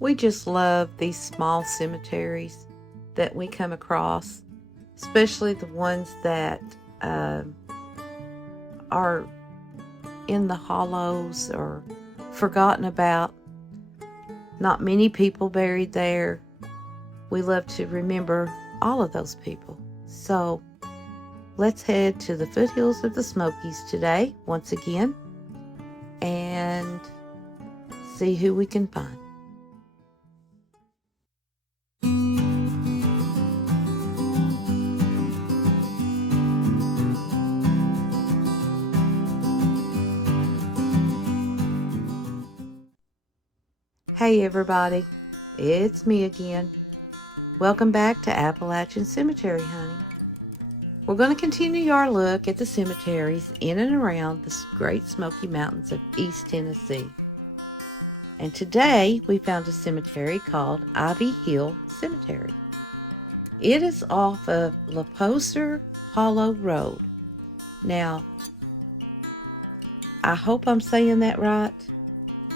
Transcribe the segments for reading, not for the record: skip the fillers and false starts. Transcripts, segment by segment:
We just love these small cemeteries that we come across, especially the ones that are in the hollows or forgotten about. Not many people buried there. We love to remember all of those people. So let's head to the foothills of the Smokies today, once again, and see who we can find. Hey everybody, it's me again. Welcome back to Appalachian Cemetery Hunting. We're going to continue our look at the cemeteries in and around the Great Smoky Mountains of East Tennessee. And today we found a cemetery called Ivy Hill Cemetery. It is off of Leposer Hollow Road. Now, I hope I'm saying that right,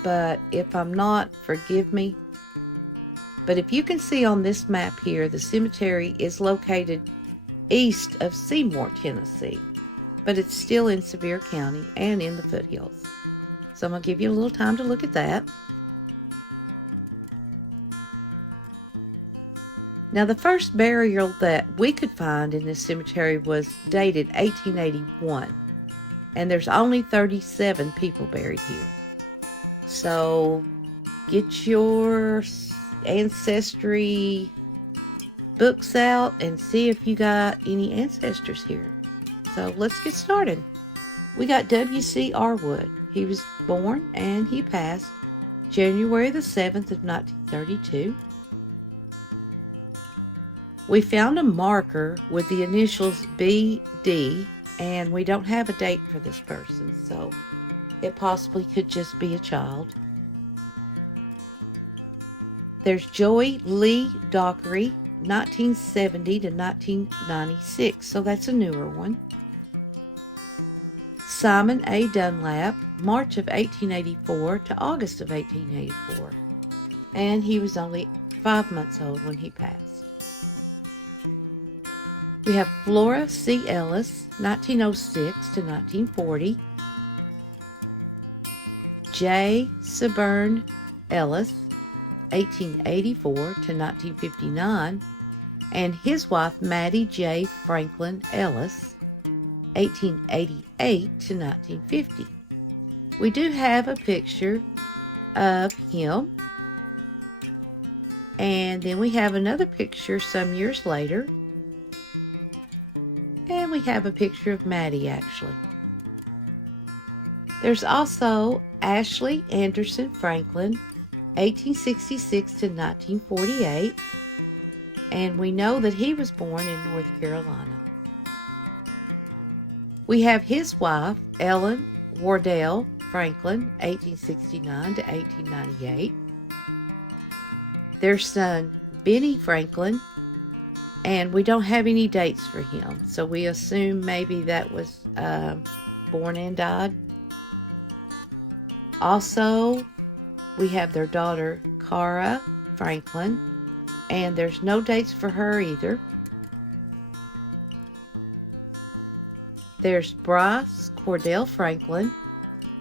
but if I'm not, forgive me. But if you can see on this map here, the cemetery is located east of Seymour, Tennessee, but it's still in Sevier County and in the foothills. So I'm going to give you a little time to look at that. Now, the first burial that we could find in this cemetery was dated 1881, and there's only 37 people buried here. So get your ancestry books out and see if you got any ancestors here. So let's get started. We got W.C. Arwood. He was born and he passed January the 7th of 1932. We found a marker with the initials B.D. and we don't have a date for this person, so it possibly could just be a child. There's Joey Lee Dockery, 1970 to 1996, so that's a newer one. Simon A. Dunlap, March of 1884 to August of 1884, and he was only 5 months old when he passed. We have Flora C. Ellis, 1906 to 1940. J. Seburn Ellis, 1884 to 1959, and his wife Mattie J. Franklin Ellis, 1888 to 1950. We do have a picture of him, and then we have another picture some years later, and we have a picture of Mattie actually. There's also Ashley Anderson Franklin, 1866 to 1948, and we know that he was born in North Carolina. We have his wife, Ellen Wardell Franklin, 1869 to 1898. Their son, Benny Franklin, and we don't have any dates for him, so we assume maybe that was born and died. Also, we have their daughter, Cara Franklin, and there's no dates for her either. There's Bryce Cordell Franklin,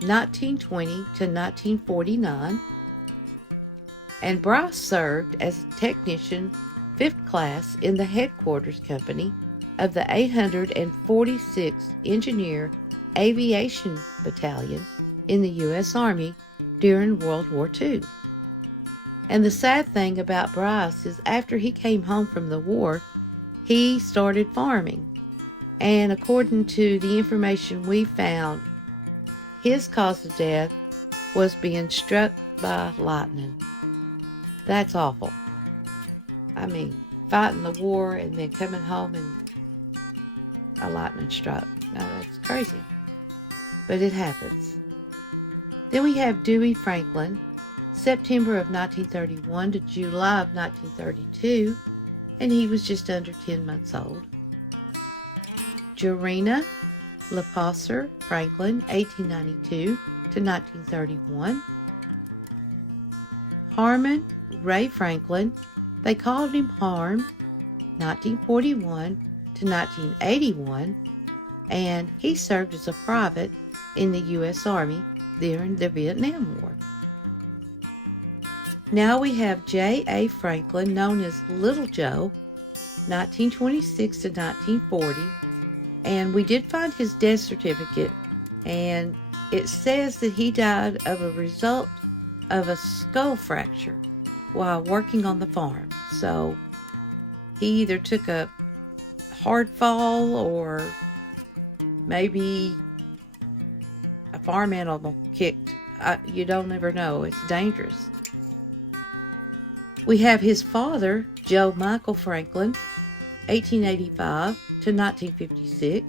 1920 to 1949, and Bryce served as a technician 5th class in the headquarters company of the 846th Engineer Aviation Battalion in the U.S. Army during World War II. And the sad thing about Bryce is after he came home from the war, he started farming. And according to the information we found, his cause of death was being struck by lightning. That's awful. I mean, fighting the war and then coming home and a lightning strike. Now that's crazy. But it happens. Then we have Dewey Franklin, September of 1931 to July of 1932, and he was just under 10 months old. Jorena Leposer Franklin, 1892 to 1931. Harmon Ray Franklin, they called him Harm, 1941 to 1981, and he served as a private in the U.S. Army during the Vietnam War. Now we have J.A. Franklin, known as Little Joe, 1926 to 1940, and we did find his death certificate, and it says that he died of a result of a skull fracture while working on the farm. So he either took a hard fall or maybe a farm animal kicked. You don't ever know. It's dangerous. We have his father, Joe Michael Franklin, 1885 to 1956.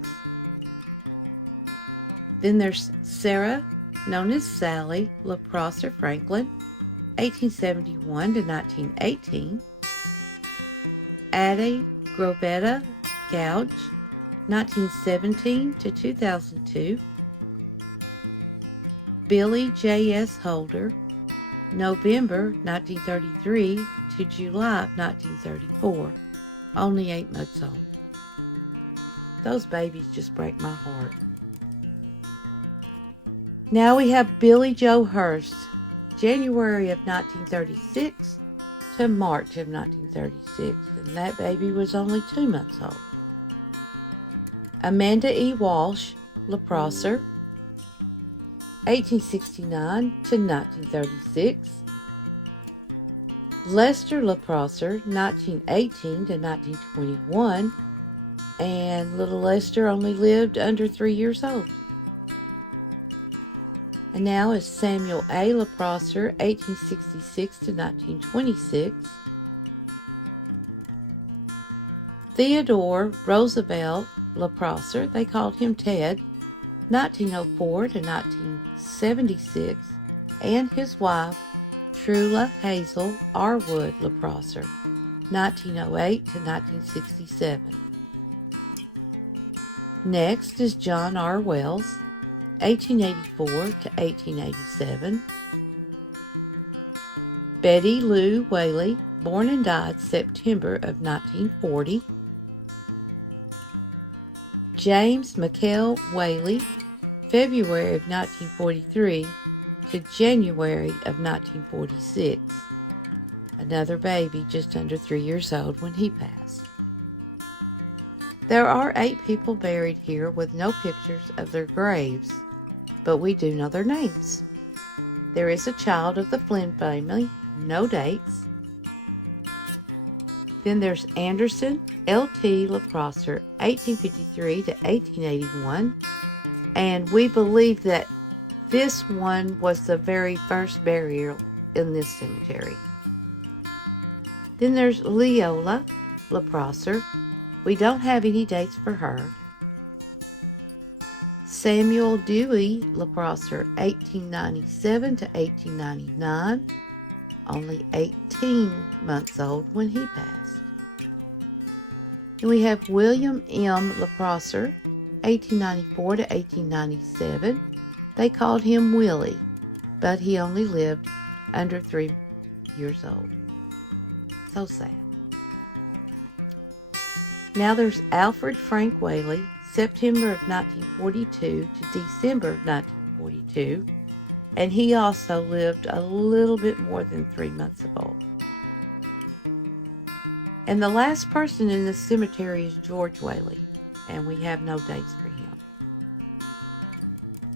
Then there's Sarah, known as Sally LaProsser Franklin, 1871 to 1918. Addie Grobetta Gouge, 1917 to 2002. Billy J.S. Holder, November 1933 to July 1934, only 8 months old. Those babies just break my heart. Now we have Billy Joe Hurst, January of 1936 to March of 1936, and that baby was only 2 months old. Amanda E. Walsh, LaProsser, 1869 to 1936. Lester LaProsser, 1918 to 1921, and little Lester only lived under 3 years old. And now is Samuel A. LaProsser, 1866 to 1926. Theodore Roosevelt LaProsser, they called him Ted, 1904 to 1976, and his wife, Trula Hazel R. Wood LaProsser, 1908 to 1967. Next is John R. Wells, 1884 to 1887. Betty Lou Whaley, born and died September of 1940. James McKell Whaley, February of 1943 to January of 1946. Another baby just under 3 years old when he passed. There are 8 people buried here with no pictures of their graves, but we do know their names. There is a child of the Flynn family, no dates. Then there's Anderson L.T. LaProsser, 1853 to 1881, and we believe that this one was the very first burial in this cemetery. Then there's Leola LaProsser. We don't have any dates for her. Samuel Dewey LaProsser, 1897 to 1899, only 18 months old when he passed. And we have William M. LaProsser, 1894 to 1897. They called him Willie, but he only lived under 3 years old. So sad. Now there's Alfred Frank Whaley, September of 1942 to December of 1942, and he also lived a little bit more than 3 months old. And the last person in the cemetery is George Whaley, and we have no dates for him.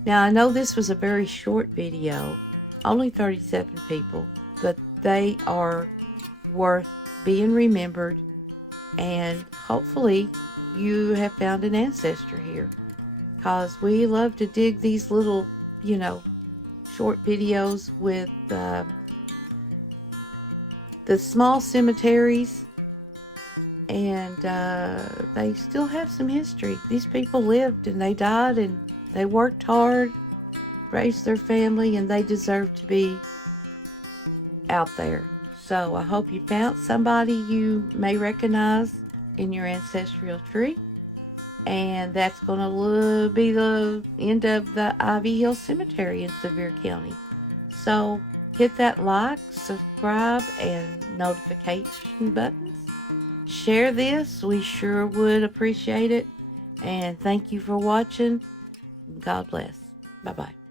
Now I know this was a very short video, only 37 people, but they are worth being remembered, and hopefully you have found an ancestor here, because we love to dig these little, short videos with the small cemeteries, and they still have some history. These people lived and they died and they worked hard, raised their family, and they deserve to be out there. So I hope you found somebody you may recognize in your ancestral tree. And that's going to be the end of the Ivy Hill Cemetery in Sevier County. So hit that like, subscribe, and notification buttons. Share this. We sure would appreciate it. And thank you for watching. God bless. Bye-bye.